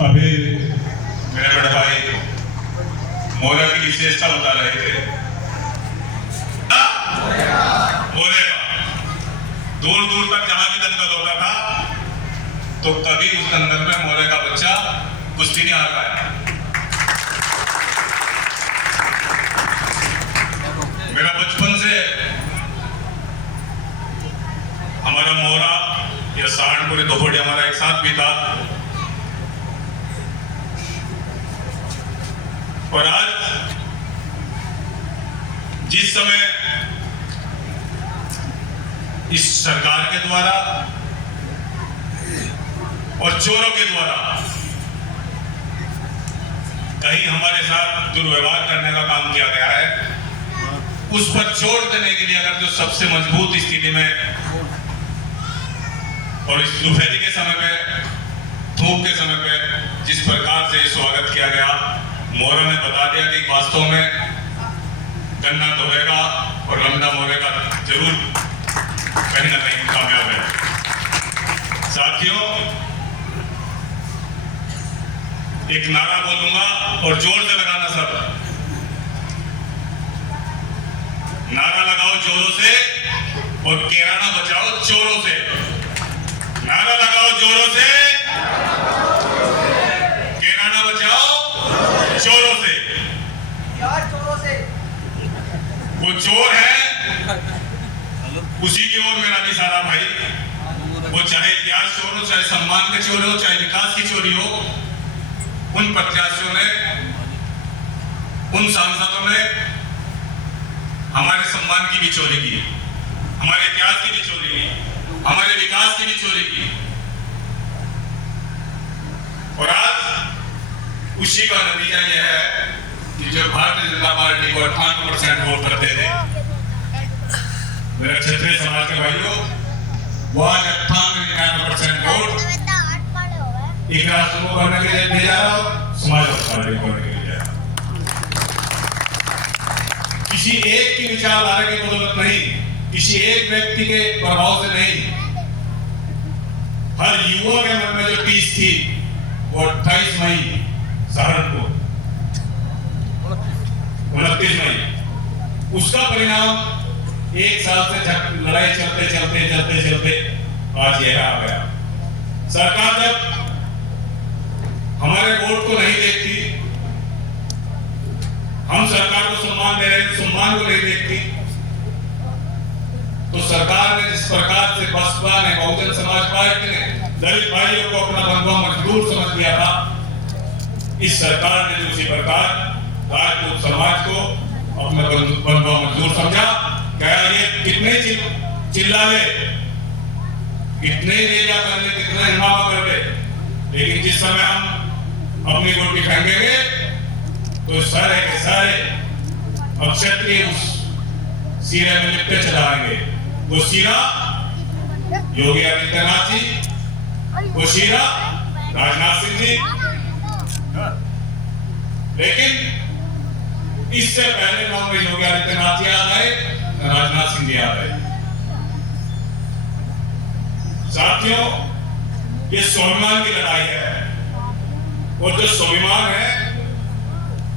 अभी मेरे बड़े भाई मोरा की विशेषता बता रहे थे। मोरे का दूर दूर तक जहां भी दंगल होता था तो कभी उस दंगल में मोरे का बच्चा कुश्ती नहीं हार पाया। मेरा बचपन से हमारा मोरा या सहारनपुर दोपहरी हमारा एक साथ भी था और आज जिस समय इस सरकार के द्वारा और चोरों के द्वारा कहीं हमारे साथ दुर्व्यवहार करने का काम किया गया है, उस पर जोर देने के लिए अगर जो सबसे मजबूत स्थिति में और इस दोपहरी के समय पे, धूप के समय पे जिस प्रकार से स्वागत किया गया, मोरा ने बता दिया कि वास्तव में गन्ना धोएगा और लंबा मोरेगा जरूर कहीं ना कहीं कामयाब है। साथियों, एक नारा बोलूंगा और जोर से लगाना सब। नारा लगाओ जोरों से और केराना बचाओ चोरों से। नारा लगाओ जोरों से, केराना बचाओ चोरों से। वो चोर है, उसी की ओर मेरा भी सारा भाई, वो चाहे इतिहास चोर हो, चाहे सम्मान के चोर हो, चाहे विकास की चोरी हो, उन प्रत्याशियों ने, उन सांसदों ने हमारे सम्मान की भी चोरी की, हमारे इतिहास की भी चोरी की, हमारे विकास की भी चोरी की। और आज उसी का नतीजा यह है कि जो भारतीय जनता पार्टी को 58% वोट करते थे, मेरे क्षत्रिय समाज के भाइयों, वो आज 98-99% वोट एक राष्ट्र को करने के लिए दे जा रहा हो, समाजवादी पार्टी को करने के लिए जा रहा। किसी एक की विचारधारा की बदौलत नहीं, किसी एक व्यक्ति के प्रभाव से नहीं, हर युवा के मन में जो टीस थी वो 28 मई सहारनपुर 29 मई, उसका परिणाम एक साल से लड़ाई चलते आज यह आ गया। सरकार जब हमारे वोट को नहीं देखती, हम सरकार को सम्मान दे रहे हैं, सम्मान को नहीं देखती, तो सरकार ने जिस प्रकार से बसपा ने, बहुजन समाज पार्टी ने दलित भाइयों को अपना बंधुआ मजदूर समझ लिया था, इस सरकार ने उसी प्रकार राजपूत समाज को अपना बंधुआ मजदूर समझा। क्या ये कितने चिल्ला ले, कितने एरिया कर ले, कितना हंगामा कर ले, लेकिन जिस समय हम अपनी रोटी फेंकेंगे तो सारे के सारे क्षत्रिय उस सीरा में लिपटे चलाएंगे। वो सीरा योगी आदित्यनाथ जी, वो सीरा राजनाथ सिंह जी, लेकिन इससे पहले नाम में योगी आदित्यनाथ याद आए, राजनाथ सिंह याद आए। साथियों, ये स्वाभिमान की लड़ाई है और जो स्वाभिमान है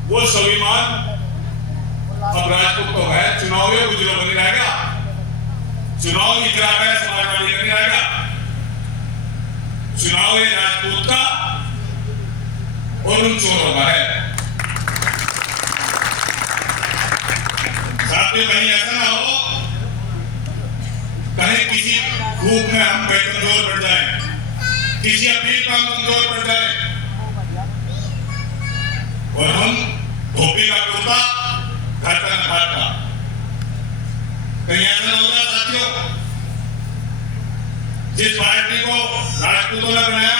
वो स्वाभिमान अब राजपूत को है, चुनावी गुजरो बनी रहेगा, चुनाव निकला है समाजवादी का नहीं रहेगा, चुनाव है राजपूत का और उन चोरों का है। साथियों, कहीं ऐसा ना हो कहीं किसी ग्रुप में हम कमजोर पड़ जाए, किसी अपील पर हम कमजोर पड़ जाए और हम धोबी का कुर्ता घर का नकार था। कहीं ऐसा ना होगा साथियों, जिस पार्टी को राजपूतों ने बनाया,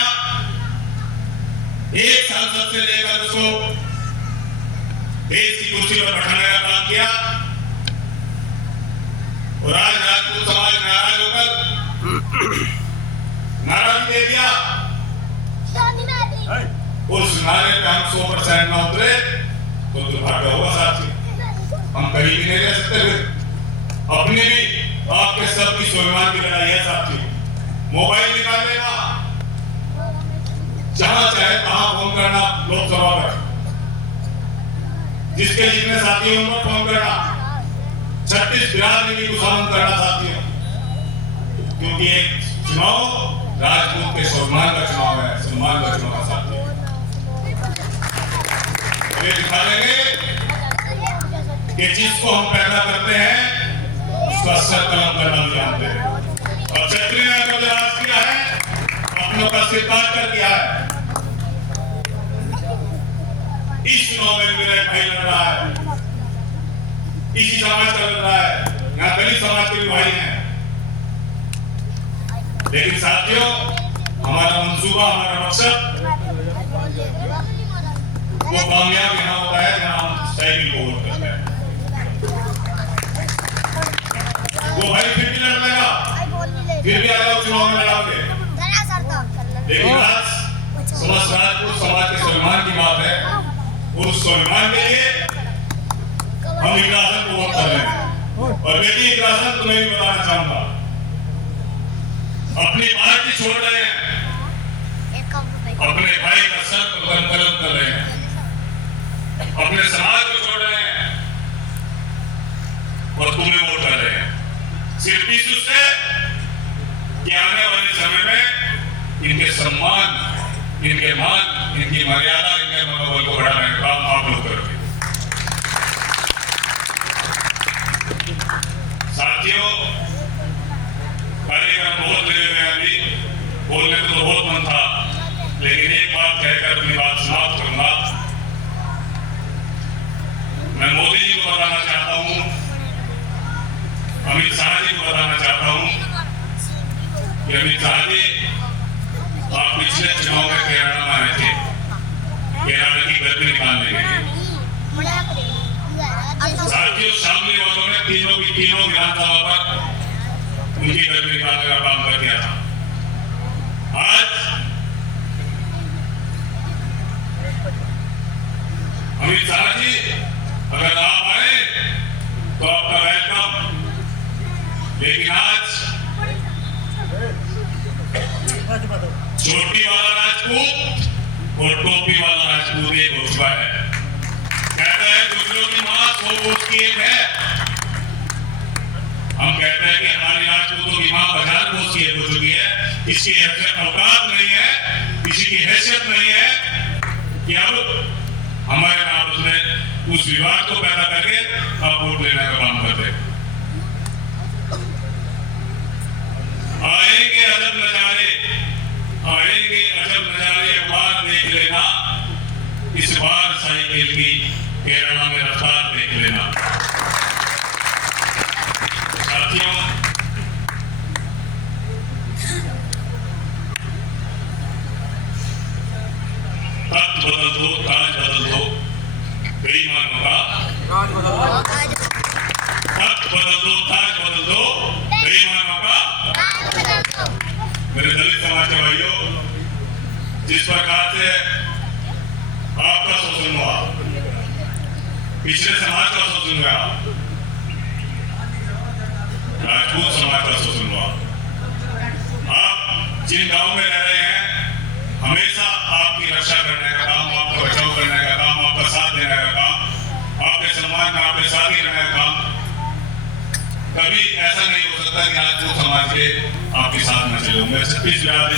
एक सांसद से लेकर उसको देश की कुर्सी पर बैठाने का काम किया और आज राजपूत समाज नाराज होकर नाराज दे दिया। उस नारे पे हम 100% ना उतरे तो दुर्भाग्य होगा साथी, हम कहीं भी नहीं रह सकते। अपने भी आपके सबकी स्वाभिमान की लड़ाई है साथी। मोबाइल निकाल लेना, जहां चाहे तहां फोन करना लोकसभा पर, जिसके जितने साथी होंगे फोन करना, 36 बिरादरी को शामिल करना साथियों, क्योंकि एक चुनाव राजपूत के सम्मान का चुनाव है, सम्मान का चुनाव है साथियों। ये दिखा देंगे कि जिसको हम पैदा करते हैं उसका सर कलम करना भी जानते हैं, और क्षत्रिय ने अगर राज किया है अपनों का सिर काट कर किया है। इस चुनाव में विनय भाई लड़ रहा है, इसी समाज का लड़ रहा है, यहाँ दलित समाज के भी भाई हैं। लेकिन साथियों, हमारा मंसूबा, हमारा मकसद वो कामयाब यहाँ होता है जहाँ हम साइकिल को वोट करते हैं। वो भाई फिर भी लड़ लेगा, फिर भी आएगा चुनाव में लड़ाओगे। लेकिन आज समस्त राजपूत समाज के स्वाभिमान की बात है, उस स्वाभिमान के लिए हम इंद्रासन को वोट कर रहे हैं। और बेटी इंद्रासन तुम्हें भी बताना चाहूंगा, अपनी पार्टी छोड़ रहे हैं, अपने भाई का सर कलम कर रहे हैं, अपने समाज को छोड़ रहे हैं और तुम्हें वोट कर रहे हैं, सिर्फ इस उससे कि आने वाले समय में इनके सम्मान, इनके मान, इनकी मर्यादा, इनके मनोबल को बढ़ाने का काम आप लोग करोगे। साथियों, कार्यक्रम बहुत लगे हुए हैं, अभी बोलने को तो बहुत मन था, लेकिन एक बात कहकर अपनी बात समाप्त करूंगा। मैं मोदी जी को बताना चाहता हूं, अमित शाह जी को बताना चाहता हूं कि अमित शाह जी, आप पिछले चुनाव में केरला में आए थे, केरला की गर्मी निकालने के लिए। साथियों, शामली वालों ने तीनों विधानसभा पर उनकी गर्मी निकालने का काम कर दिया था। आज अमित शाह जी, अगर आप आए तो आपका वेलकम, लेकिन आज चोटी वाला राजपूत और टोपी वाला राजपूत एक हो चुका है। कहते हैं दूसरों की मां 100 कोस की एक है, हम कहते हैं कि हमारी राजपूतों की मां 50 कोस की एक हो चुकी है। इसकी औकात नहीं है, किसी की हैसियत नहीं है कि अब हमारे आपस में उस विवाद को पैदा करके आप वोट लेने का काम करते। आएंगे अजब नजारे, आएंगे अजब नजारे, एक बार देख लेना, इस बार साइकिल की केरला में रफ्तार देख लेना। साथियों, तख्त बदल दो, ताज बदल दो, बेईमानों का तख्त बदल दो, ताज बदल दो, बेईमानों का। मेरे दलित समाज के भाइयों, जिस प्रकार से आपका शोषण हुआ, पिछले समाज का शोषण हुआ, राजपूत समाज का शोषण हुआ, आप जिन गांव में रह रहे हैं, हमेशा आपकी रक्षा करने का काम, आपका बचाव करने का काम, आपका साथ देने का काम, आपके सम्मान में आपके साथ ही रहने का काम। कभी ऐसा नहीं हो सकता कि राजपूत समाज के आपके साथ न चले। मैं 36 बिरादरी